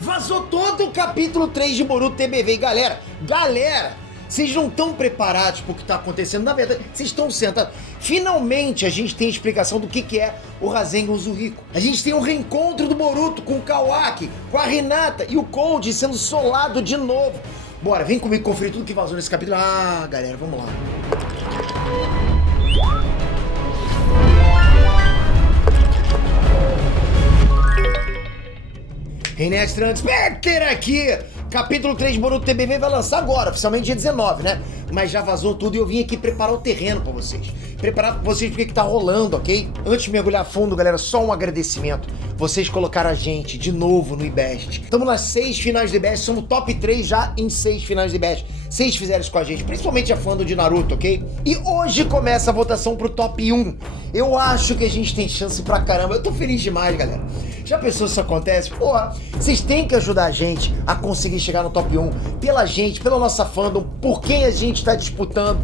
Vazou todo o capítulo 3 de Boruto TBV. E galera, vocês não estão preparados pro que tá acontecendo. Na verdade, vocês estão sentados. Finalmente a gente tem a explicação do que é o Rasengan Uzumaki. A gente tem um reencontro do Boruto com o Kawaki, com a Hinata e o Cold sendo solado de novo. Bora, vem comigo conferir tudo que vazou nesse capítulo. Ah, galera, vamos lá. Reinet Transpector aqui! Capítulo 3 de Boruto TBV vai lançar agora, oficialmente dia 19, né? Mas já vazou tudo e eu vim aqui preparar o terreno pra vocês. Preparar pra vocês porque que tá rolando, ok? Antes de mergulhar fundo, galera, só um agradecimento. Vocês colocaram a gente de novo no IBEST. Estamos nas 6 finais do IBEST, somos top 3 já em 6 finais do IBEST. Vocês fizeram isso com a gente, principalmente a fã do de Naruto, ok? E hoje começa a votação pro top 1. Eu acho que a gente tem chance pra caramba. Eu tô feliz demais, galera. Já pensou se isso acontece? Porra, vocês têm que ajudar a gente a conseguir chegar no top 1. Pela gente, pela nossa fandom, por quem a gente tá disputando.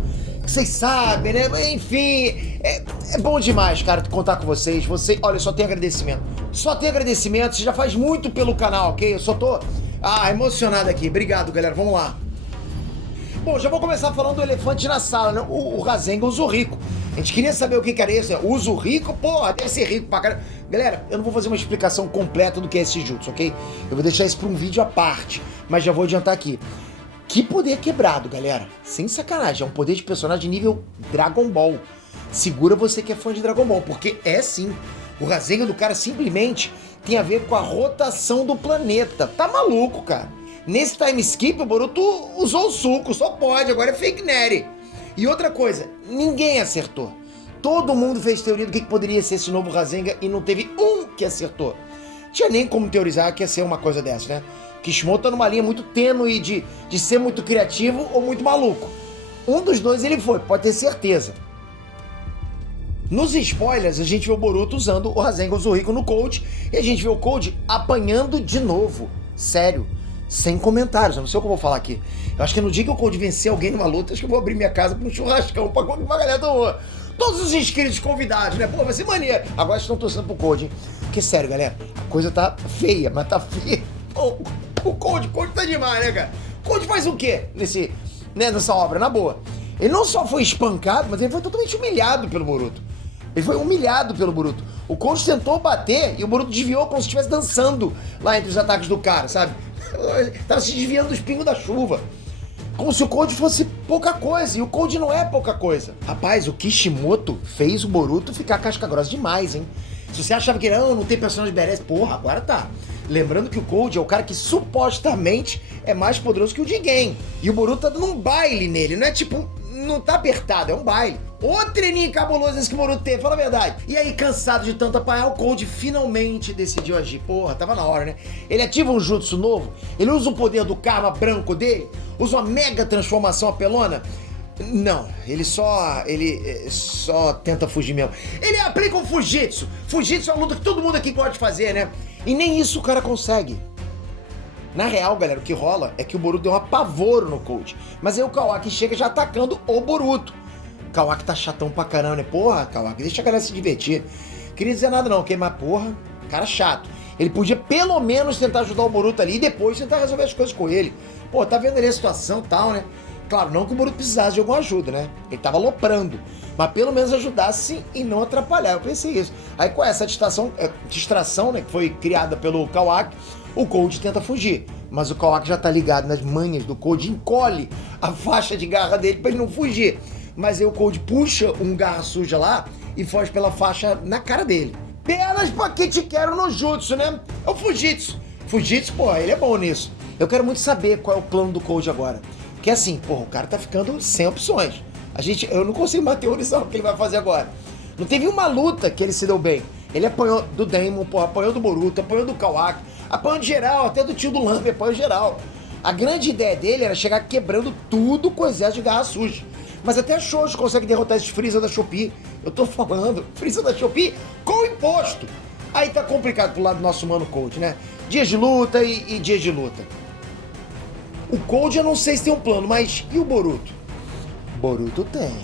Vocês sabem, né? Enfim, é bom demais, cara, contar com vocês. Olha, só tem agradecimento. Só tem agradecimento, você já faz muito pelo canal, ok? Eu só tô emocionado aqui. Obrigado, galera. Vamos lá. Bom, já vou começar falando do elefante na sala, né? O Rasengan Uzumaki. A gente queria saber o que era isso, né? Uso rico, porra, deve ser rico pra caramba. Galera, eu não vou fazer uma explicação completa do que é esse jutsu, ok? Eu vou deixar isso pra um vídeo à parte, mas já vou adiantar aqui. Que poder quebrado, galera. Sem sacanagem, é um poder de personagem nível Dragon Ball. Segura você que é fã de Dragon Ball, porque é sim. O Rasengan do cara simplesmente tem a ver com a rotação do planeta. Tá maluco, cara. Nesse time skip, o Boruto usou o suco, só pode, agora é fake Neri. E outra coisa, ninguém acertou. Todo mundo fez teoria do que poderia ser esse novo Rasengan e não teve um que acertou. Tinha nem como teorizar que ia ser uma coisa dessa, né? Kishimoto tá numa linha muito tênue de ser muito criativo ou muito maluco. Um dos dois ele foi, pode ter certeza. Nos spoilers, a gente vê o Boruto usando o Rasengan Uzumaki no Cold e a gente vê o Cold apanhando de novo. Sério. Sem comentários, eu não sei o que eu vou falar aqui. Eu acho que no dia que o Cold vencer alguém numa luta, acho que eu vou abrir minha casa pra um churrascão pra galera do... Todos os inscritos convidados, né? Pô, vai ser maneiro. Agora estão torcendo pro Cold, hein? Porque, sério, galera, a coisa tá feia, mas tá feia. Pô, o Cold tá demais, né, cara? O Cold faz o quê nessa obra, na boa? Ele não só foi espancado, mas ele foi totalmente humilhado pelo Boruto. Ele foi humilhado pelo Boruto. O Cold tentou bater e o Boruto desviou como se estivesse dançando lá entre os ataques do cara, sabe? Tava se desviando dos pingos da chuva. Como se o Cold fosse pouca coisa. E o Cold não é pouca coisa. Rapaz, o Kishimoto fez o Boruto ficar casca grossa demais, hein? Se você achava que não tem personagem merece, porra, agora tá. Lembrando que o Cold é o cara que supostamente é mais poderoso que o Jigen. E o Boruto tá dando um baile nele. Não é tipo, não tá apertado, é um baile. Ô treininho cabuloso esse que o Boruto teve, fala a verdade. E aí, cansado de tanto apanhar, o Cold finalmente decidiu agir. Porra, tava na hora, né? Ele ativa um jutsu novo, ele usa o poder do karma branco dele, usa uma mega transformação apelona. Não, ele só tenta fugir mesmo. Ele aplica um Fujitsu. Fujitsu é uma luta que todo mundo aqui gosta de fazer, né? E nem isso o cara consegue. Na real, galera, o que rola é que o Boruto deu um apavoro no Cold. Mas aí o Kawaki chega já atacando o Boruto. O Kawaki tá chatão pra caramba, né? Porra, Kawaki, deixa a galera se divertir. Queria dizer nada não, ok? Mas porra, cara chato. Ele podia pelo menos tentar ajudar o Boruto ali e depois tentar resolver as coisas com ele. Pô, tá vendo ali a situação e tal, né? Claro, não que o Boruto precisasse de alguma ajuda, né? Ele tava aloprando. Mas pelo menos ajudasse e não atrapalhar. Eu pensei isso. Aí com essa distração, né, que foi criada pelo Kawaki, o Cold tenta fugir. Mas o Kawaki já tá ligado nas manhas do Cold, encolhe a faixa de garra dele pra ele não fugir. Mas aí o Cold puxa um garra suja lá e foge pela faixa na cara dele. Pernas pra que te quero no jutsu, né? É o Fujitsu. Fujitsu, pô, ele é bom nisso. Eu quero muito saber qual é o plano do Cold agora. Porque assim, porra, o cara tá ficando sem opções. Eu não consigo mais teorizar o que ele vai fazer agora. Não teve uma luta que ele se deu bem. Ele apanhou do Daemon, porra, apanhou do Boruto, apanhou do Kawaki, apanhou de geral, até do tio do Lambe, apanhou geral. A grande ideia dele era chegar quebrando tudo com o exército de garra suja. Mas até Shoujo consegue derrotar esses Freeza da Shopee. Eu tô falando, Freeza da Shopee com imposto. Aí tá complicado pro lado do nosso mano Cold, né? Dias de luta e dias de luta. O Cold eu não sei se tem um plano, mas e o Boruto? Boruto tem.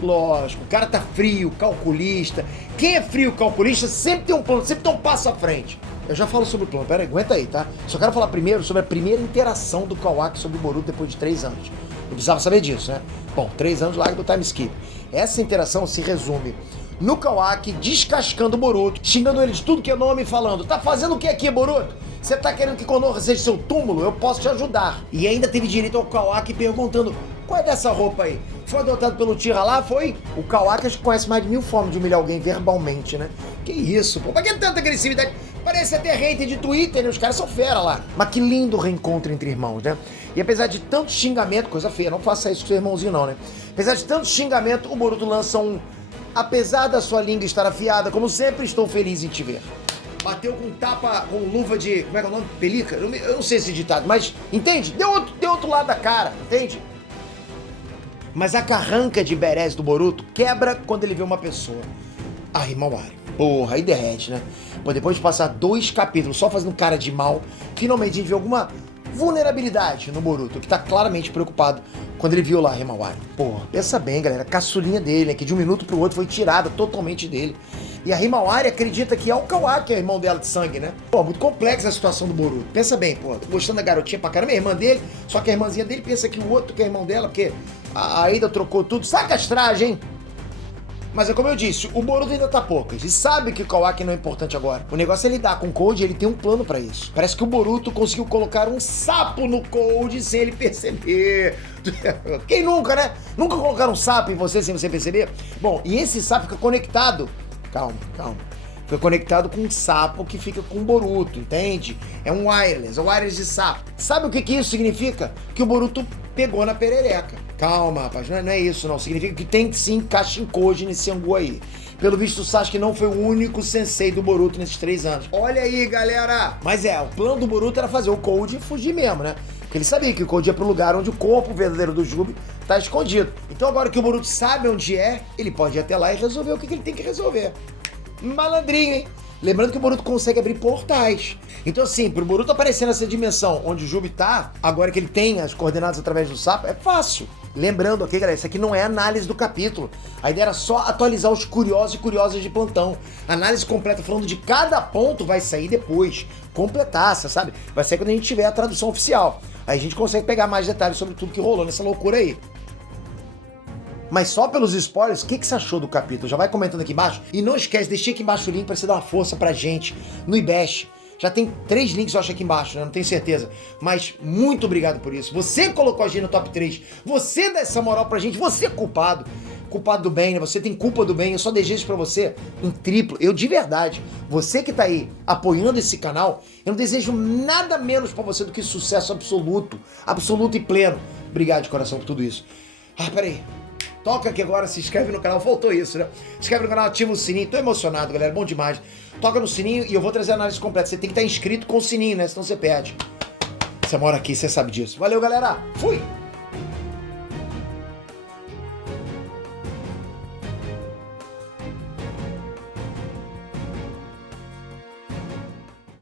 Lógico, o cara tá frio, calculista. Quem é frio, calculista, sempre tem um plano, sempre tem um passo à frente. Eu já falo sobre o plano, pera aí, aguenta aí, tá? Só quero falar primeiro sobre a primeira interação do Kawaki sobre o Boruto depois de 3 anos. Eu precisava saber disso, né? Bom, 3 anos larga do time skip. Essa interação se resume no Kawaki descascando o Boruto, xingando ele de tudo que é nome e falando: tá fazendo o que aqui, Boruto? Você tá querendo que Konoha seja seu túmulo? Eu posso te ajudar. E ainda teve direito ao Kawaki perguntando: qual é dessa roupa aí? Foi adotado pelo Tira lá? Foi? O Kawaki acho que conhece mais de 1000 formas de humilhar alguém verbalmente, né? Que isso, pô? Pra que tanta agressividade? Parece até hater de Twitter, né? Os caras são fera lá. Mas que lindo reencontro entre irmãos, né? E apesar de tanto xingamento, coisa feia, não faça isso com seu irmãozinho não, né? Apesar de tanto xingamento, o Boruto lança um: apesar da sua língua estar afiada, como sempre estou feliz em te ver. Bateu com tapa, com luva de, como é que é o nome? Pelica? Eu não sei esse ditado, mas, entende? Deu outro lado da cara, entende? Mas a carranca de Berez do Boruto quebra quando ele vê uma pessoa. A Himawari. Porra, aí derrete, né? Pô, depois de passar 2 capítulos só fazendo cara de mal, finalmente a gente vê alguma vulnerabilidade no Boruto, que tá claramente preocupado quando ele viu lá a Himawari. Porra, pensa bem, galera, a caçulinha dele, né, que de um minuto pro outro foi tirada totalmente dele. E a Himawari acredita que é o Kawaki, é o irmão dela de sangue, né? Pô, muito complexa a situação do Boruto. Pensa bem, pô, gostando da garotinha pra caramba, é irmã dele, só que a irmãzinha dele pensa que o outro que é irmão dela, porque a Aida trocou tudo. Saca as trajes, hein? Mas é como eu disse, o Boruto ainda tá poucas e sabe que o Kawaki não é importante agora. O negócio é lidar com o Code, ele tem um plano pra isso. Parece que o Boruto conseguiu colocar um sapo no Code sem ele perceber. Quem nunca, né? Nunca colocaram um sapo em você sem você perceber? Bom, e esse sapo fica conectado. Calma. Fica conectado com um sapo que fica com o Boruto, entende? É um wireless de sapo. Sabe o que isso significa? Que o Boruto pegou na perereca. Calma, rapaz, não é isso não. Significa que tem sim Kashinkoji nesse angu aí. Pelo visto, o Sasuke não foi o único sensei do Boruto nesses 3 anos. Olha aí, galera! Mas o plano do Boruto era fazer o Code fugir mesmo, né? Porque ele sabia que o Code ia pro lugar onde o corpo verdadeiro do Jubi tá escondido. Então agora que o Boruto sabe onde é, ele pode ir até lá e resolver o que ele tem que resolver. Malandrinho, hein? Lembrando que o Boruto consegue abrir portais. Então assim, pro Boruto aparecer nessa dimensão onde o Jubi tá, agora que ele tem as coordenadas através do sapo, é fácil. Lembrando, ok, galera, isso aqui não é análise do capítulo. A ideia era só atualizar os curiosos e curiosas de plantão. A análise completa falando de cada ponto vai sair depois. Completar, sabe? Vai sair quando a gente tiver a tradução oficial. Aí a gente consegue pegar mais detalhes sobre tudo que rolou nessa loucura aí. Mas só pelos spoilers, o que você achou do capítulo? Já vai comentando aqui embaixo. E não esquece, deixei aqui embaixo o link pra você dar uma força pra gente no IBEST. Já tem 3 links, eu acho, aqui embaixo, né? Não tenho certeza. Mas muito obrigado por isso. Você colocou a gente no top 3. Você dá essa moral pra gente. Você é culpado. Culpado do bem, né? Você tem culpa do bem. Eu só desejo pra você em triplo. Eu, de verdade, você que tá aí apoiando esse canal, eu não desejo nada menos pra você do que sucesso absoluto. Absoluto e pleno. Obrigado de coração por tudo isso. Ah, peraí. Toca aqui agora, se inscreve no canal, faltou isso, né? Se inscreve no canal, ativa o sininho, tô emocionado, galera, bom demais. Toca no sininho e eu vou trazer a análise completa. Você tem que estar inscrito com o sininho, né? Senão você perde. Você mora aqui, você sabe disso. Valeu, galera, fui!